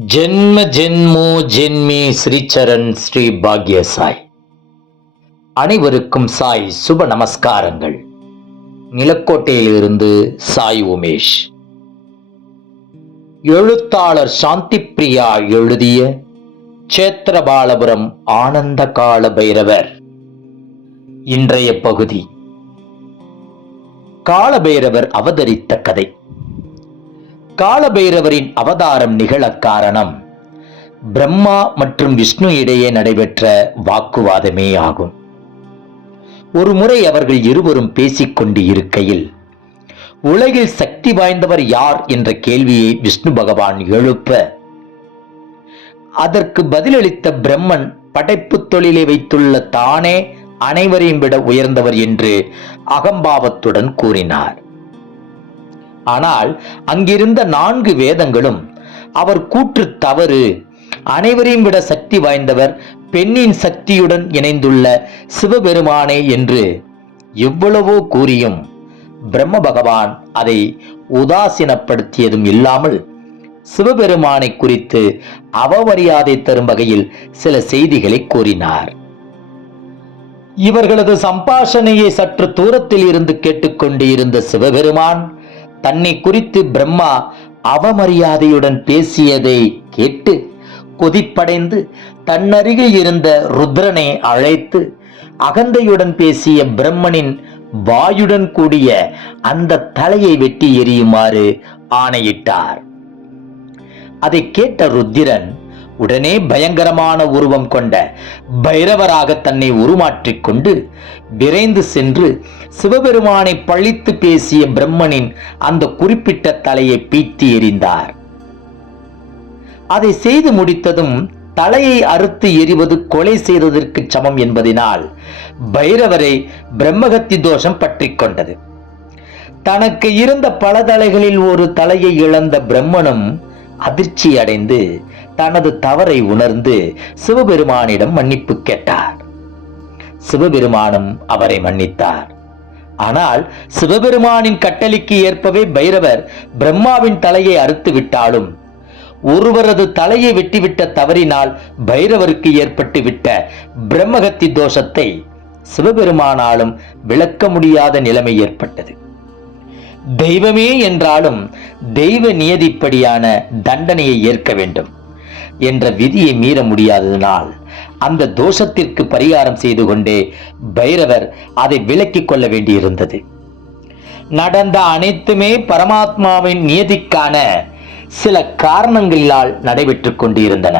ஜென்ம ஜென்மோ ஜென்மி ஸ்ரீச்சரண் ஸ்ரீ பாக்ய சாய் அனைவருக்கும் சாய் சுப நமஸ்காரங்கள். நிலக்கோட்டையிலிருந்து சாய் உமேஷ். எழுத்தாளர் சாந்தி பிரியா எழுதிய சேத்திரபாலபுரம் ஆனந்த கால பைரவர். இன்றைய பகுதி. காலபைரவர் அவதரித்த கதை. காலபைரவரின் அவதாரம் நிகழ காரணம். பிரம்மா மற்றும் விஷ்ணு இடையே நடைபெற்ற வாக்குவாதமே ஆகும். ஒரு முறை அவர்கள் இருவரும் பேசிக்கொண்டு இருக்கையில் உலகில் சக்தி வாய்ந்தவர் யார்? என்ற கேள்வியை விஷ்ணு பகவான் எழுப்ப அதற்கு பதிலளித்த பிரம்மன் படைப்பு தொழிலை வைத்துள்ள தானே அனைவரையும் விட உயர்ந்தவர் என்று அகம்பாவத்துடன் கூறினார். ஆனால் அங்கிருந்த நான்கு வேதங்களும் அவர் கூற்று தவறு. அனைவரையும் விட சக்தி வாய்ந்தவர் பெண்ணின் சக்தியுடன் இணைந்துள்ள சிவபெருமானே என்று எவ்வளவோ கூறியும் பிரம்ம பகவான் அதை உதாசீனப்படுத்தியதும் இல்லாமல் சிவபெருமானை குறித்து அவமரியாதை தரும் வகையில் சில செய்திகளை கூறினார். இவர்களது சம்பாஷணையை சற்று தூரத்தில் இருந்து கேட்டுக்கொண்டு இருந்த சிவபெருமான் தன்னை குறித்து பிரம்மா அவமரியாதையுடன் பேசியதை கேட்டு கொதிப்படைந்து தன்னருகில் இருந்த ருத்ரனை அழைத்து அகந்தையுடன் பேசிய பிரம்மனின் வாயுடன் கூடிய அந்த தலையை வெட்டி எறியுமாறு ஆணையிட்டார். அதை கேட்ட ருத்திரன் உடனே பயங்கரமான உருவம் கொண்ட பைரவராக தன்னை உருமாற்றிக் கொண்டு விரைந்து சென்று சிவபெருமானை பழித்து பேசிய பிரம்மனின் அந்த குறிப்பிட்ட தலையை பீத்தி எறிந்தார். அதை செய்து முடித்ததும் தலையை அறுத்து எறிவது கொலை செய்ததற்கு சமம் என்பதினால் பைரவரை பிரம்மகத்தி தோஷம் பற்றி கொண்டது. தனக்கு இருந்த பல தலைகளில் ஒரு தலையை இழந்த பிரம்மனும் அதிர்ச்சி அடைந்து தனது தவறை உணர்ந்து சிவபெருமானிடம் மன்னிப்பு கேட்டார். சிவபெருமானும் அவரை மன்னித்தார். ஆனால் சிவபெருமானின் கட்டளைக்கு ஏற்பவே பைரவர் பிரம்மாவின் தலையை அறுத்து விட்டாலும் ஒருவரது தலையை வெட்டிவிட்ட தவறினால் பைரவருக்கு ஏற்பட்டு விட்ட பிரம்மகத்தி தோஷத்தை சிவபெருமானாலும் விளக்க முடியாத நிலைமை ஏற்பட்டது. தெய்வமே என்றாலும் தெய்வ நியதிப்படியான தண்டனையை ஏற்க வேண்டும். என்ற விதியை மீற முடியாததினால் அந்த தோஷத்திற்கு பரிகாரம் செய்து கொண்டே பைரவர் அதை விலக்கிக் கொள்ள வேண்டியிருந்தது. நடந்த அனைத்துமே பரமாத்மாவின் நியதிக்கான சில காரணங்களால் நடைபெற்றுக் கொண்டிருந்தன.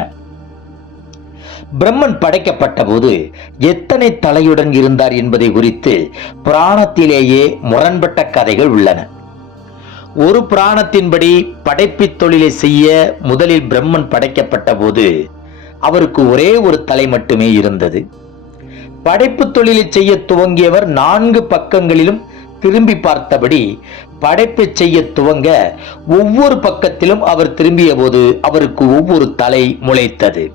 பிரம்மன் படைக்கப்பட்ட போது எத்தனை தலையுடன் இருந்தார் என்பதை குறித்து புராணத்திலேயே முரண்பட்ட கதைகள் உள்ளன. ஒரு புராணத்தின்படி படைப்புத் தொழிலை செய்ய முதலில் பிரம்மன் படைக்கப்பட்ட போது அவருக்கு ஒரே ஒரு தலை மட்டுமே இருந்தது. படைப்பு தொழிலை செய்ய துவங்கியவர் நான்கு பக்கங்களிலும் திரும்பி பார்த்தபடி படைப்பை செய்ய துவங்க ஒவ்வொரு பக்கத்திலும் அவர் திரும்பிய போது அவருக்கு ஒவ்வொரு தலை முளைத்தது.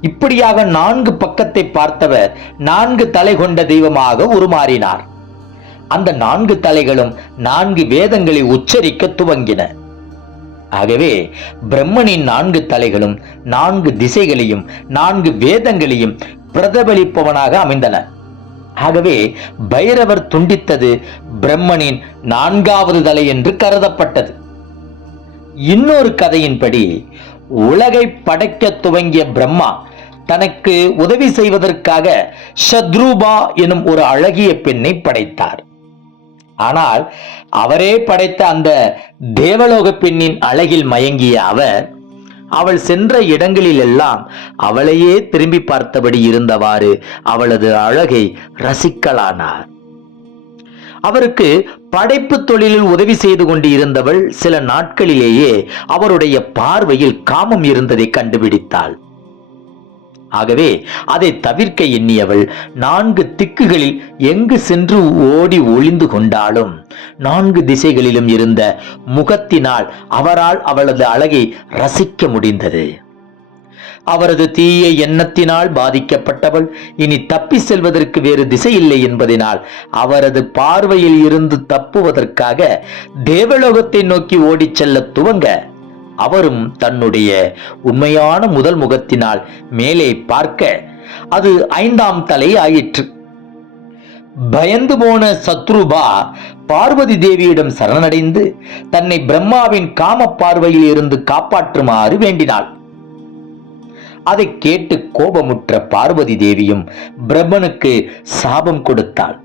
இப்படியாக நான்கு பக்கத்தை பார்த்தவர் நான்கு தலை கொண்ட தெய்வமாக உருமாறினார். அந்த நான்கு தலைகளும் நான்கு வேதங்களை உச்சரிக்க துவங்கின. ஆகவே பிரம்மனின் நான்கு தலைகளும் நான்கு திசைகளையும் நான்கு வேதங்களையும் பிரதிபலிப்பவனாக அமைந்தன. ஆகவே பைரவர் துண்டித்தது பிரம்மனின் நான்காவது தலை என்று கருதப்பட்டது. இன்னொரு கதையின்படி உலகை படைக்க துவங்கிய பிரம்மா தனக்கு உதவி செய்வதற்காக ஷத்ரூபா எனும் ஒரு அழகிய பெண்ணை படைத்தார். ஆனால் அவரே படைத்த அந்த தேவலோக பெண்ணின் அழகில் மயங்கிய அவர் அவள் சென்ற இடங்களில் எல்லாம் அவளையே திரும்பி பார்த்தபடி இருந்தவாறு அவளது அழகை ரசிக்கலானார். அவருக்கு படைப்பு தொழிலில் உதவி செய்து கொண்டு இருந்தவள் சில நாட்களிலேயே அவருடைய பார்வையில் காமம் இருந்ததை கண்டுபிடித்தாள். ஆகவே அதை தவிர்க்க எண்ணியவள் நான்கு திக்குகளில் எங்கு சென்று ஓடி ஒளிந்து கொண்டாலும் நான்கு திசைகளிலும் இருந்த முகத்தினால் அவரால் அவளது அழகை ரசிக்க முடிந்தது. அவரது தீய எண்ணத்தினால் பாதிக்கப்பட்டவள் இனி தப்பி செல்வதற்கு வேறு திசை இல்லை என்பதனால் அவரது பார்வையில் இருந்து தப்புவதற்காக தேவலோகத்தை நோக்கி ஓடிச் செல்ல துவங்க அவரும் தன்னுடைய உண்மையான முதல் முகத்தினால் மேலே பார்க்க அது ஐந்தாம் தலை ஆயிற்று பயந்து போன சத்ருபா பார்வதி தேவியிடம் சரணடைந்து தன்னை பிரம்மாவின் காம பார்வையில் இருந்து காப்பாற்றுமாறு வேண்டினாள். அதை கேட்டு கோபமுற்ற பார்வதி தேவியும் பிரம்மனுக்கு சாபம் கொடுத்தாள்.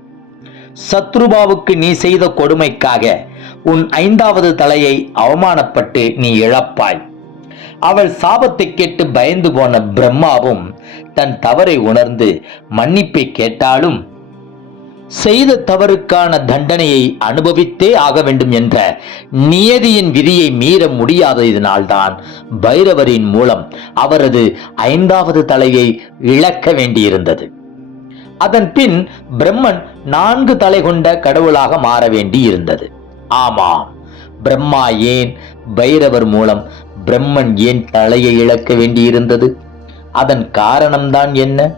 சத்ருபாவுக்கு நீ செய்த கொடுமைக்காக உன் ஐந்தாவது தலையை அவமானப்பட்டு நீ இழப்பாய். அவள் சாபத்தை கேட்டு பயந்து போன பிரம்மாவும் தன் தவறை உணர்ந்து மன்னிப்பை கேட்டாலும் செய்த தவறுக்கான தண்டனையை அனுபவித்தே ஆக வேண்டும் என்ற நியதியின் விதியை மீற முடியாததினால்தான் பைரவரின் மூலம் அவரது ஐந்தாவது தலையை இழக்க வேண்டியிருந்தது. அதன் பின் பிரம்மன் நான்கு தலை கொண்ட கடவுளாக மாற வேண்டியிருந்தது. ஆமாம் பிரம்மா ஏன் பைரவர் மூலம் பிரம்மன் ஏன் தலையை இழக்க வேண்டியிருந்தது? அதன் காரணம்தான் என்ன?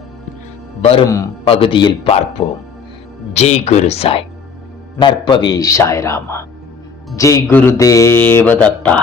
வரும் பகுதியில் பார்ப்போம். ஜெய் குரு சாய். நற்பவி சாய் ராமா ஜெய் குரு தேவதத்தா.